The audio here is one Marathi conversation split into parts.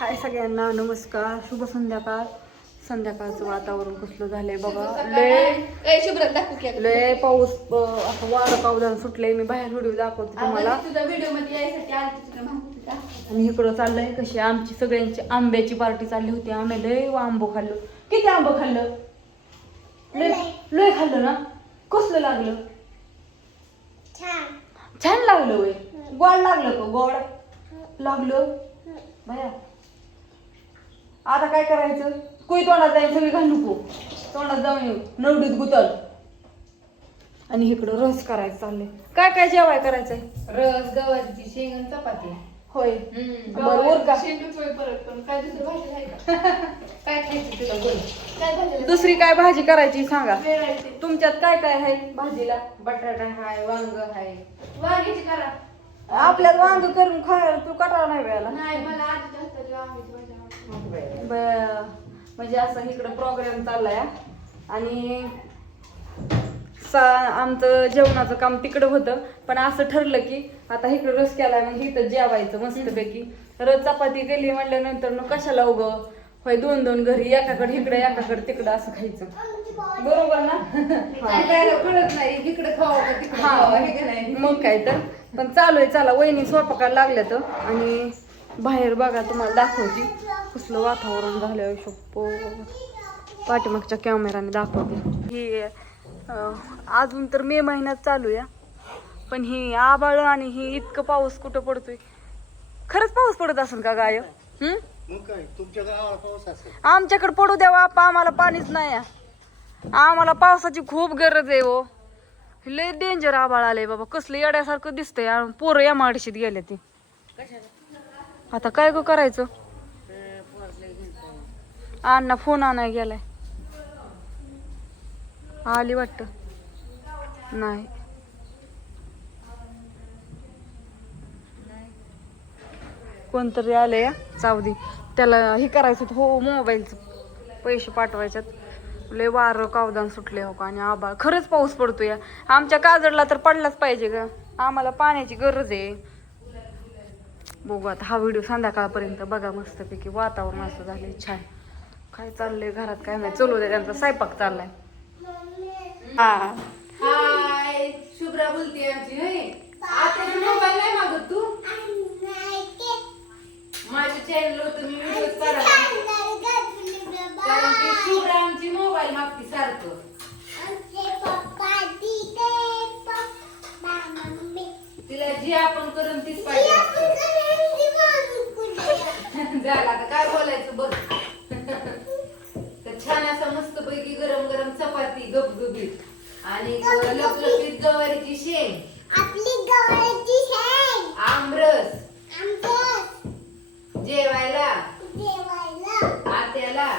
हाय सगळ्यांना नमस्कार, शुभ संध्याकाळ. संध्याकाळचं वातावरण कसलं झालंय बघा. लय पाऊस असं वारं पावसानं सुटलंय. मी बाहेर व्हिडिओ दाखवते तुम्हाला. आणि इकडं चाललंय कशी आमची सगळ्यांची आंब्याची पार्टी चालली होती. आम्ही लय आंबो खाल्लो. किती आंबं खाल्लं? लय खाल्लं ना. कसलं लागलं? छान लागलं वय. गोड लागलं का? गोड लागलं भया. आता काय करायचं? कुई तोंडात जाईल सगळी घाल नको. तोंडात जाऊन येऊ नवडीत गुतल. आणि इकडं रस करायचं चाललंय. काय काय जेवाय करायचंय? रस, गवारीची शेंग आणि चपाती. होय बरोबर का? परत पण काय दुसरी भाजी आहे का? काय खायची तुला बोल. काय भाजी? दुसरी काय भाजी करायची सांगा. वेळायची. तुमच्यात काय काय आहे भाजीला? बटाटा हाय, वांग हाय. वांग्याची करा. आपल्यात वांग करून खायला तू कटाळा नाही वेळेला. नाही मला आधी जास्त वांग्याची भाजी आवडते. म्हणजे असं इकडं प्रोग्राम चाललाय हा. आणि आमचं जेवणाचं काम तिकडं होतं. पण असं ठरलं की आता इकडं रस केलाय म्हणजे इथं जेवायचं मस्तपैकी. रस चपाती केली म्हटल्यानंतर कशाला उगं होय दोन दोन घरी एकाकडे इकडे एकाकडे तिकडं असं खायचं. बरोबर ना? कळत नाही इकडे खावं का तिकडे खावं हे का नाही. मग काय तर. पण चालू आहे. चला वहिनी स्वयंपाकाला लागल्यात आणि बाहेर बघा तुम्हाला दाखवते कसलं वातावरण झालं. शप्पो पाठीमागच्या कॅमेराने दाखवते. ही अजून तर मे महिन्यात चालू या. पण ही आबाळ आणि ही इतकं पाऊस कुठं पडतोय. खरंच पाऊस पडत असेल का गाय? आमच्याकडे पडू द्यावा आपा. आम्हाला पाणीच नाही. आम्हाला पावसाची खूप गरज आहे. हो लय डेंजर आबाळ आलंय बाबा. कसलं येड्यासारखं दिसतंय. पोरं या माडशीत गेले ती. आता काय ग करायचं? अण्णा फोन आणाय गेलाय. आली वाटत नाही. कोणतरी आलंय या चावदी. त्याला हे करायचं होतं. हो मोबाईलचं पैसे पाठवायच्यात. लय वारं कावदान सुटले हो का. आणि आबाळ खरंच पाऊस पडतो या. आमच्या काजडला तर पडलाच पाहिजे का. आम्हाला पाण्याची गरज आहे. बघू आता हा व्हिडिओ संध्याकाळपर्यंत बघा. मस्तपैकी वातावरण असं झालंय छान. काय चाललंय घरात काय नाही. चलू दे त्यांचा स्वयंपाक चाललाय. हा हाय शुभ्रा बोलते आमची. आता मोबाईल नाही मागत तू. माझ्या चॅनल वर तुम्ही व्हिडिओ करा. कारण की शुभ्रा आमची मोबाईल मागते सारखं. तिला जी आपण करून तीच पाहिजे. झाला आता काय बोलायचं बघ. तर छान असा मस्त पैकी गरम गरम चपाती गपगबीत आणि लपलपीत गवारीची शेंग. आपली गवारीची शेंग. आमरस. जेवायला आत्याला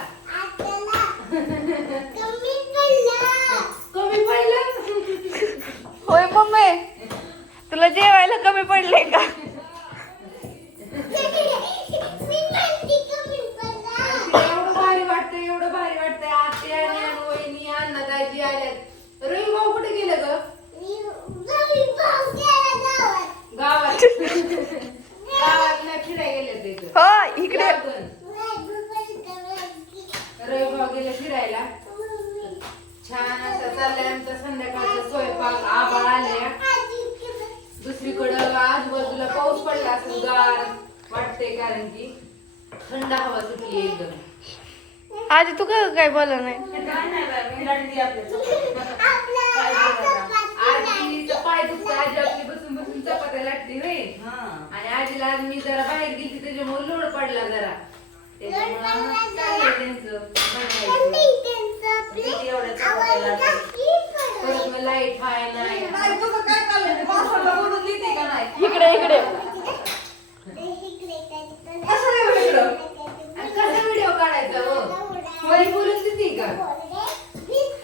कमी पडलं. होय मम्मी तुला जेवायला कमी पडले का? एवढं भारी वाटतंय एवढं भारी वाटतंय. आत्या आणि वहिनी अन्नदाजी आल्यात. रवी भाऊ कुठे गेलं ग? गावात. गावात नाही फिरायला गेले ते. हो इकडे रवी भाऊ गेले फिरायला. छान असं चाललंय आमचा संध्याकाळचा स्वयंपाक. आबाळ आले. दुसरीकडं आजूबाजूला पाऊस पडला असेल गार वाटतंय कारण की थंड हवा सुटली एकदम. आजी तू काय बोला नाही. आजीचं पाय दुखतं. आजी आपली बसून बसून चपात्या लाटते रे. आणि आजीला आज मी जरा बाहेर गेली त्याच्यामुळे लोड पडला जरा. त्याच्यामुळे चाललंय त्यांचं एवढ्या चपात्या लाटते. परत मग लाईट हाय नाही. इकडे इकडे कसा व्हिडिओ काढायचा वही बोलून देते का?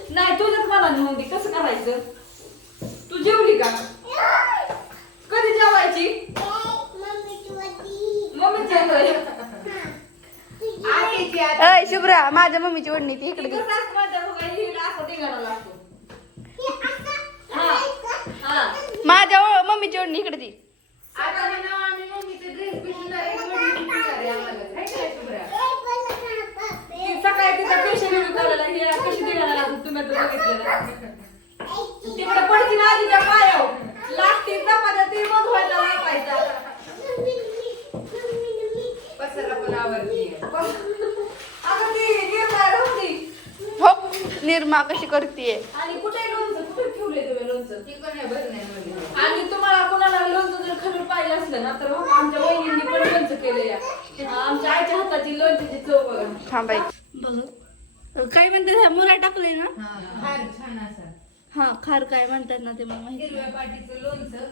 नाही तुझ्याच मला नव्हती. कसं करायचं? तू जेवली का? कधी जेवायची? मम्मी जेवली. अय शुभ्रा माझ्या मम्मीची ओढणी ती इकडे दे. माझ्या मम्मीची ओढणी इकडे दी. आता आम्ही मम्मीचे ड्रेस बिन आम्हाला आवडते आता ती निर्माण होती. हो निर्मा कशी करतेय. आणि कुठे लोणचं कुठे ठेवले तुम्ही लोणचं? ती पण आहे भरण्यामध्ये. आणि तुम्हाला कोणाला लोणचं जर खरं पाहिजे असलं ना तर बघा, आमच्या वहिनींनी पण लोणचं केलंय. आमच्या आईच्या हाताची लोणच्याची चव बघा. थांबायची बघ काय म्हणतात ह्या मुरा टाकले ना. हा, फार छान असा हा खार काय म्हणतात ना ते मला माहिती. हिरव्या पाटीचं लोणचं.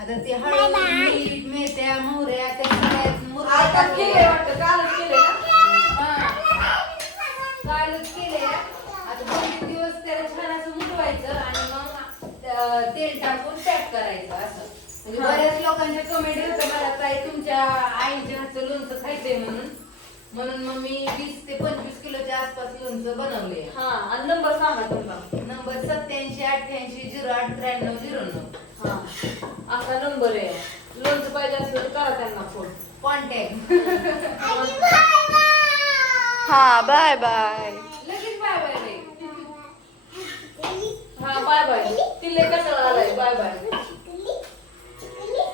आता ते हळद, मीठ, मेथ्या, मोहऱ्या त्या सगळ्यात आता केलंय वाटतं, कालच केलंय ना. कालच केले. आता 2-3 दिवस त्याला छान असं मुरवायचं आणि मग तेल टाकून पॅक करायचं असं. म्हणजे बऱ्याच लोकांच्या कमेंट होतं मला ताई तुमच्या आईच्या हातचं लोणचं खायचंय म्हणून मग मी 20 ते 25 किलोच्या आसपास लोणचं बनवले. हा आणि नंबर सांगा तुमचा. नंबर 87 88 08 93 09. हा असा नंबर आहे. लोणचं पाहिजे असलं तर करा त्यांना फोन. कॉन्टॅक्ट. हा बाय बाय. लगेच बाय बाय. हा बाय बाय. तिला कसं